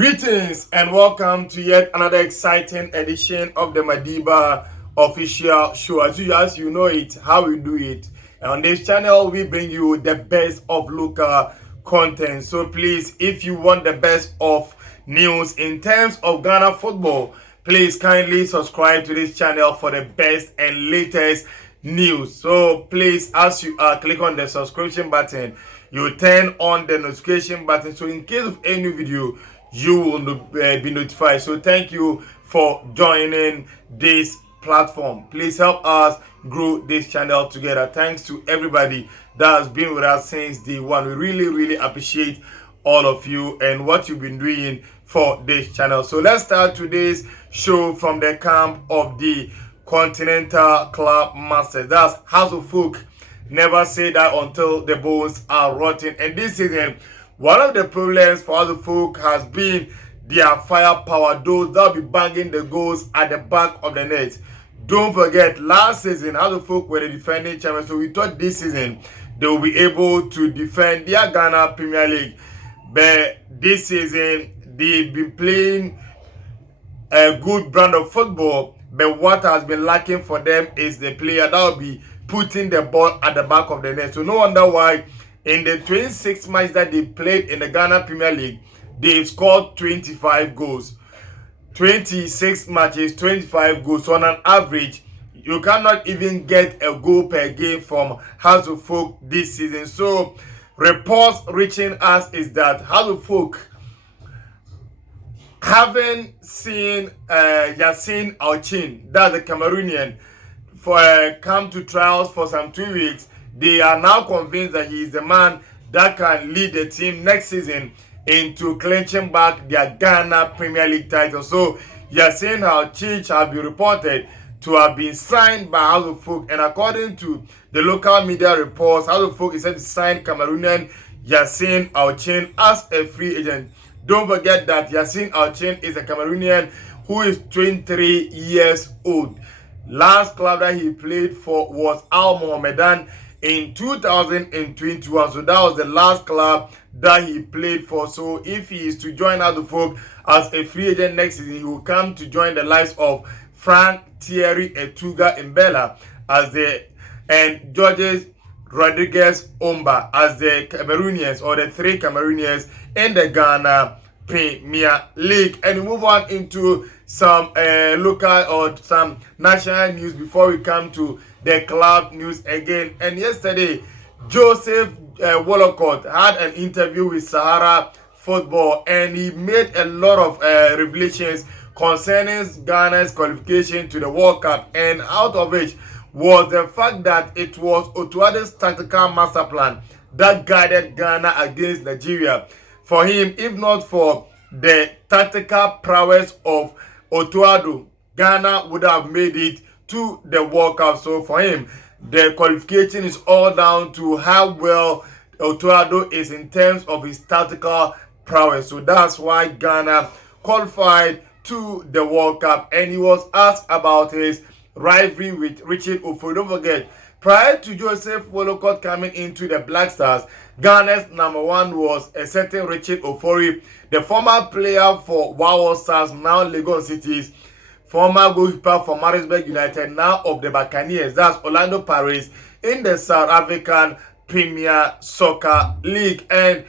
Greetings and welcome to yet another exciting edition of the Madiba official show. As you know it, how we do it. And on this channel, we bring you the best of local content. So please, if you want the best of news in terms of Ghana football, please kindly subscribe to this channel for the best and latest news. So please, as you click on the subscription button, you turn on the notification button. So in case of any video, you will be notified. So thank you for joining this platform. Please help us grow this channel together. Thanks to everybody that has been with us since day one. We really appreciate all of you and what you've been doing for this channel. So let's start today's show from the camp of the Continental Club Masters. That's House of Folk. Never say that until the bones are rotten. And this season, one of the problems for other folk has been their firepower. Those that will be banging the goals at the back of the net. Don't forget, last season, other folk were the defending champions. So we thought this season they will be able to defend their Ghana Premier League. But this season, they've been playing a good brand of football. But what has been lacking for them is the player that will be putting the ball at the back of the net. So no wonder why in the 26 matches that they played in the Ghana Premier League, they've scored 25 goals. 26 matches, 25 goals. So on an average, you cannot even get a goal per game from House of Folk this season. So reports reaching us is that House of Folk having seen Yassine Alchin, that's the Cameroonian, for come to trials for some 2 weeks. They are now convinced that he is the man that can lead the team next season into clinching back their Ghana Premier League title. So Yassine Alchin has been reported to have been signed by House of Folk, and according to the local media reports, House of Folk is set to sign Cameroonian Yassine Alchin as a free agent. Don't forget that Yassine Alchin is a Cameroonian who is 23 years old. Last club that he played for was Al Mohammedan in 2021. So that was the last club that he played for. So if he is to join Otto Folk as a free agent next season, he will come to join the likes of Frank Thierry Etuga Mbella as the and Georges Rodriguez Omba as the Cameroonians, or the three Cameroonians in the Ghana Premier League. And we move on into some local or some national news before we come to the club news again. And yesterday, Joseph Wolocott had an interview with Sahara Football, and he made a lot of revelations concerning Ghana's qualification to the World Cup. And out of it was the fact that it was Otto Addo's tactical master plan that guided Ghana against Nigeria. For him, if not for the tactical prowess of Otto Addo, Ghana would have made it to the World Cup. So for him, the qualification is all down to how well Otto Addo is in terms of his tactical prowess. So that's why Ghana qualified to the World Cup. And he was asked about his rivalry with Richard Ofori. Don't forget, prior to Joseph Wolocott coming into the Black Stars, Ghana's number one was a certain Richard Ofori, the former player for Wow Stars, now Lagos Cities, former goalkeeper for Marisburg United, now of the Buccaneers. That's Orlando Pirates in the South African Premier Soccer League. And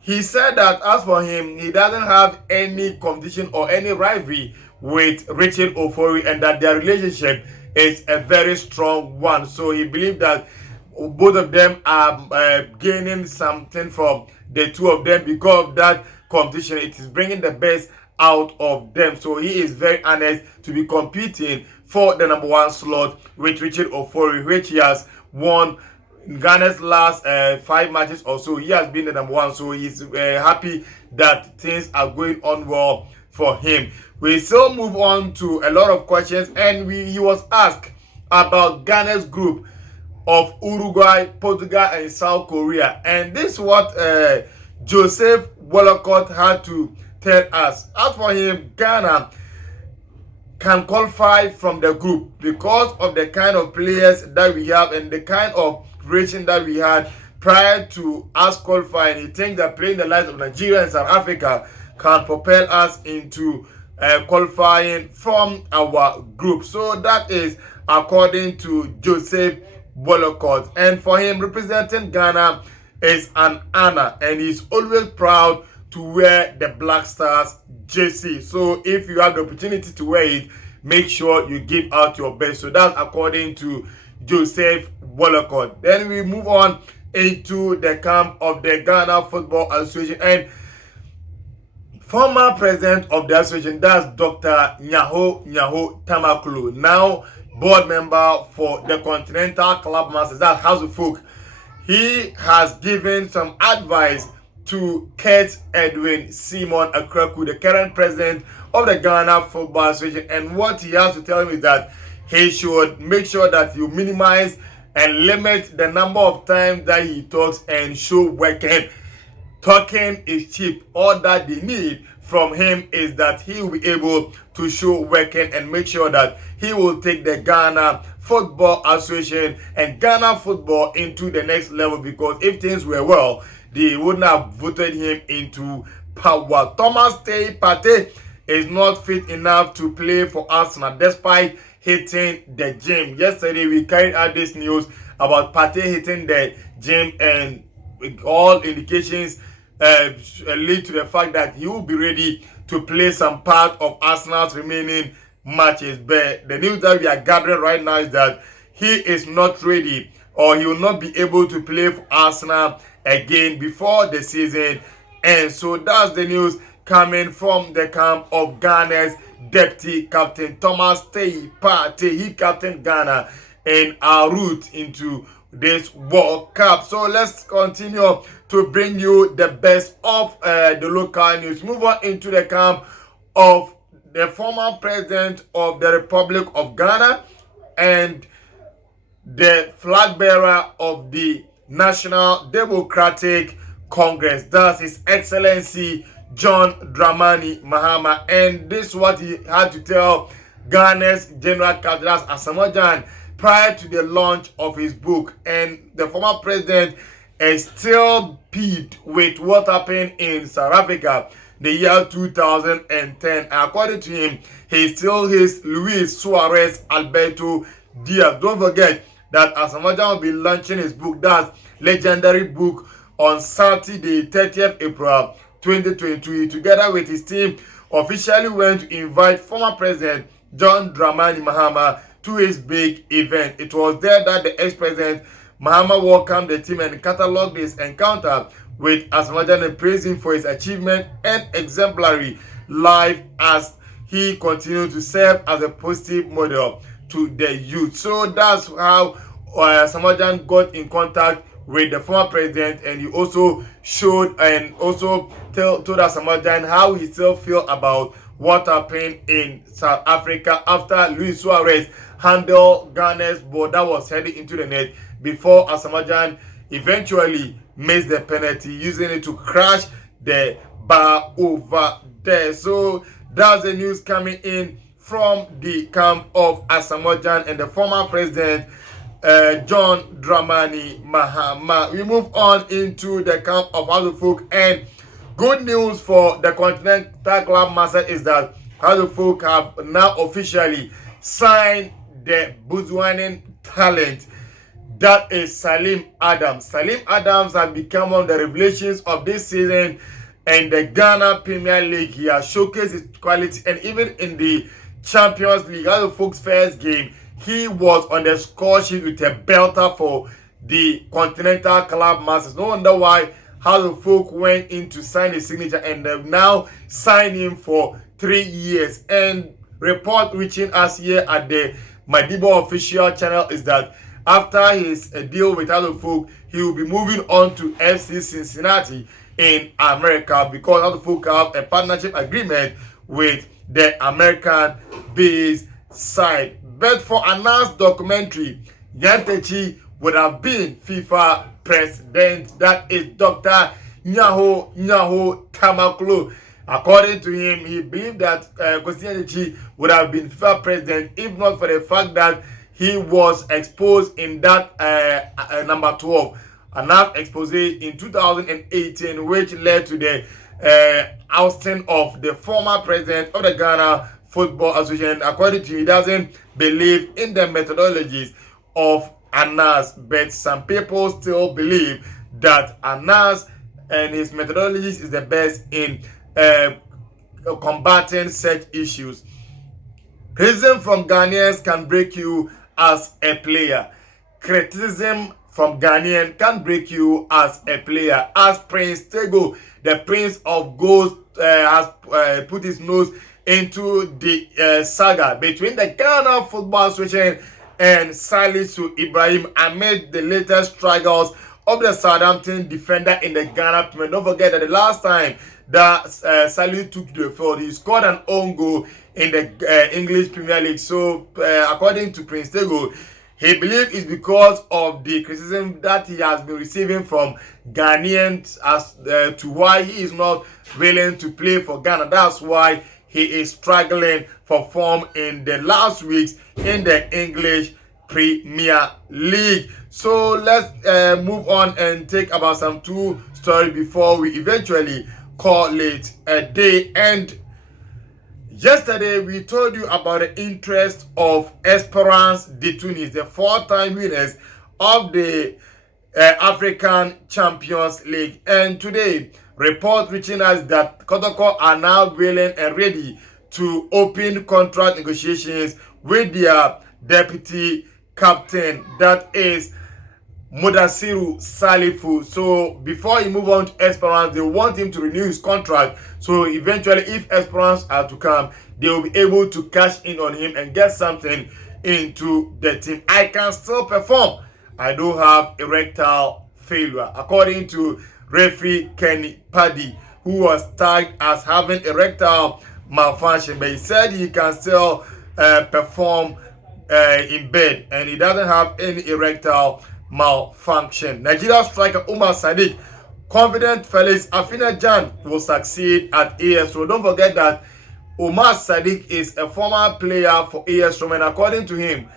he said that as for him, he doesn't have any competition or any rivalry with Richard Ofori, and that their relationship is a very strong one. So he believed that both of them are gaining something from the two of them because of that competition. It is bringing the best out of them. So he is very honest to be competing for the number one slot with Richard Ofori, which he has won in Ghana's last 5 matches or so. He has been the number one. So he's happy that things are going on well for him. We still move on to a lot of questions, and he was asked about Ghana's group of Uruguay, Portugal, and South Korea. And this is what Joseph Wolocott had to tell us. As for him, Ghana can qualify from the group because of the kind of players that we have and the kind of rating that we had prior to us qualifying. He thinks that playing the likes of Nigeria and South Africa can propel us into qualifying from our group. So that is according to Joseph Bolokot. And for him, representing Ghana is an honor, and he's always proud to wear the Black Stars jersey. So if you have the opportunity to wear it, make sure you give out your best. So that's according to Joseph Bolokot. Then we move on into the camp of the Ghana Football Association, and former president of the association, that's Dr. Nyaho Tamakulu, now board member for the Continental Club Masters, that's House of Folk. He has given some advice to Kurt Edwin Simon Okraku, the current president of the Ghana Football Association, and what he has to tell him is that he should make sure that you minimize and limit the number of times that he talks and show working. Talking is cheap. All that they need from him is that he will be able to show working and make sure that he will take the Ghana Football Association and Ghana football into the next level, because if things were well, they wouldn't have voted him into power. Thomas Partey is not fit enough to play for Arsenal despite hitting the gym. Yesterday we carried out this news about Partey hitting the gym, and all indications lead to the fact that he will be ready to play some part of Arsenal's remaining matches. But the news that we are gathering right now is that he is not ready, or he will not be able to play for Arsenal again before the season. And so that's the news coming from the camp of Ghana's deputy captain Thomas Partey. He captained Ghana in our route into this World Cup. So let's continue to bring you the best of the local news. Move on into the camp of the former president of the Republic of Ghana and the flag bearer of the National Democratic Congress. That's His Excellency John Dramani Mahama. And this is what he had to tell Ghana's General Counsel, Asamoah Gyan, prior to the launch of his book. And the former president is still peeved with what happened in South Africa the year 2010. According to him, he still hates Luis Suarez Alberto Diaz. Don't forget that Asamoah Gyan will be launching his book, that's legendary book, on Saturday, 30th April 2022. Together with his team, officially went to invite former President John Dramani Mahama to his big event. It was there that the ex-president Mahama welcomed the team and catalogued his encounter with Asamoah Gyan and praised him for his achievement and exemplary life as he continued to serve as a positive model to the youth. So that's how Asamoah Gyan got in contact with the former president, and he also showed and also told Asamoah Gyan how he still feel about what happened in South Africa after Luis Suarez handled Ghana's ball that was heading into the net before Asamoah Gyan eventually missed the penalty, using it to crash the bar over there. So that's the news coming in from the camp of Asamoah Gyan and the former president John Dramani Mahama. We move on into the camp of House of Folk, and good news for the Continental Club Master is that House of Folk have now officially signed the Botswanan talent, that is Salim Adams. Salim Adams has become one of the revelations of this season in the Ghana Premier League. He has showcased his quality, and even in the Champions League, House of Folk's first game, he was on the score sheet with a belter for the Continental Club Masters. No wonder why House of Folk went in to sign his signature, and they've now signed him for 3 years. And report reaching us here at the Madibo official channel is that after his deal with House of Folk, he will be moving on to FC Cincinnati in America, because House of Folk have a partnership agreement with the American-based side. But for announced documentary, nyantakyi would have been FIFA president. That is Dr. Nyaho Tamakulu. According to him, he believed that Kwesi would have been FIFA president if not for the fact that he was exposed in that number 12, an expose in 2018, which led to the ousting of the former president of the Ghana Football Association. According to him, he doesn't believe in the methodologies of Anas, but some people still believe that Anas and his methodologies is the best in combating such issues. Criticism from Ghanaians can break you as a player. Criticism from Ghanaian can break you as a player. As Prince Tego, the Prince of Goals, has put his nose into the saga between the Ghana Football Association and Salisu Ibrahim amid the latest struggles of the Southampton defender in the Ghana Premier. Don't forget that the last time that Salisu took the field, he scored an own goal in the English Premier League. So, according to Prince Tego, he believes it's because of the criticism that he has been receiving from Ghanaians as to why he is not willing to play for Ghana. That's why he is struggling for form in the last weeks in the English Premier League. So let's move on and take about some two stories before we eventually call it a day. And yesterday, we told you about the interest of Esperance de Tunis, the four-time winners of the African Champions League. And today, reports reaching us that Kotoko are now willing and ready to open contract negotiations with their deputy captain, that is Modasiru Salifu. So before he move on to Esperance, they want him to renew his contract. So eventually, if Esperance are to come, they will be able to cash in on him and get something into the team. I can still perform. I don't have erectile failure, according to referee Kenny Paddy, who was tagged as having erectile malfunction, but he said he can still perform in bed and he doesn't have any erectile malfunction. Nigeria striker Umar Sadiq confident Felix Afinajan will succeed at AS Rome. Don't forget that Umar Sadiq is a former player for AS Rome, and according to him,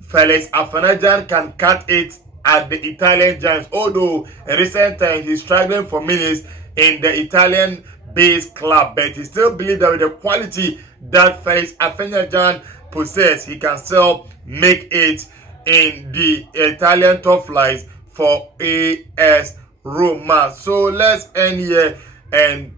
Felix Afinajan can cut it at the Italian Giants, although in recent times he's struggling for minutes in the Italian-based club, but he still believes that with the quality that Felix Afinajan possesses, he can still make it in the Italian top flights for AS Roma. So let's end here, and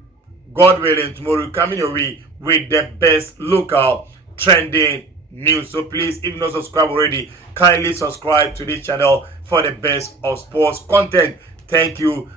God willing, tomorrow coming your way with the best local trending news. So please, if you not subscribe already, kindly subscribe to this channel for the best of sports content. Thank you.